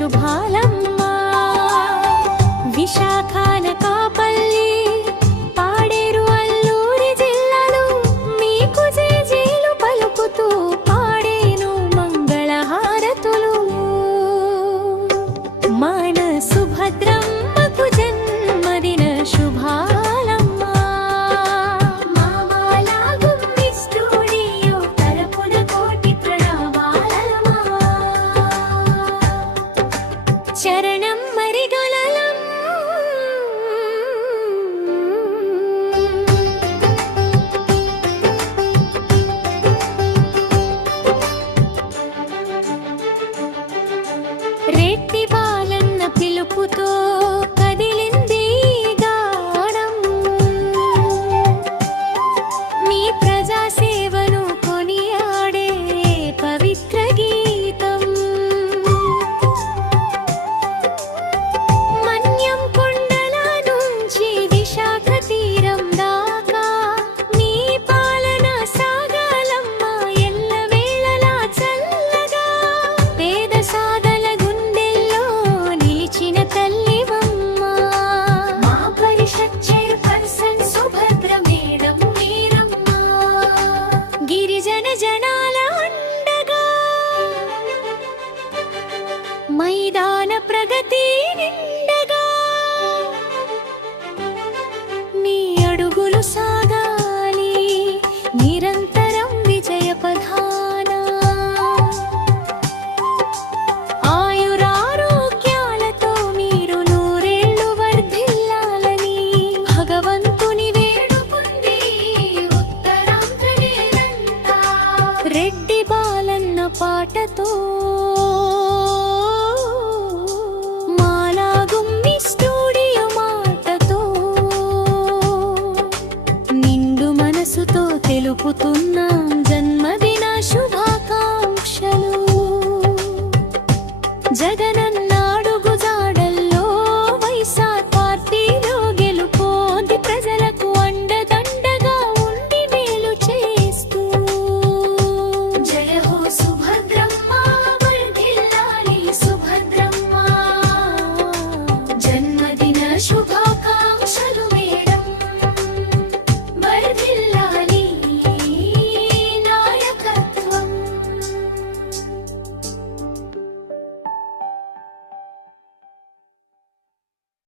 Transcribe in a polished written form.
శుభాలమ్మా. విశాఖాన కాపల్లి పాడేరు అల్లూరి జిల్లాలు మీకు జేజేలు పలుకుతూ పాడేను మంగళహారతులు. మన సుభద్రమ్మకు జన్మదిన శుభాలమ్మా. మామాలాగు మీ స్టూడియో తరపున కోటి ప్రణామాలమ్మా. చరణం మరిగొలలం రెడ్డి బాలన్న పిలుపుతో కదిలింది గానం. మీ ప్రజాసేవను కొనియాడే పవిత్ర గీతం. మన్యం కొండల నుంచి విశాఖ తీరం దాకా నీ పాలన సాగాలమ్మా ఎల్లవేళలా చల్లగా. పేద సాదల గుండెల్లో నిలిచిన తల్లివమ్మా. మా పరిషత్ చైర్పర్సన్ సుభద్ర మేడం మీరమ్మా. గిరిజన జనాల అండగా మైదాన ప్రగతి నిండగా. నీ అడుగులు సాగాలి నిరంతరం విజయ పథాన. ఆయురారోగ్యాలతో మీరు నూరేళ్లు వర్ధిల్లాలని భగవంతుని వేడుకుంది ఉత్తరాంధ్ర నేలంతా. రెడ్డి బాలన్న పాటతో మాలాగుమ్మి స్టూడియో మాటతో నిండు మనసుతో తెలుపుతున్నా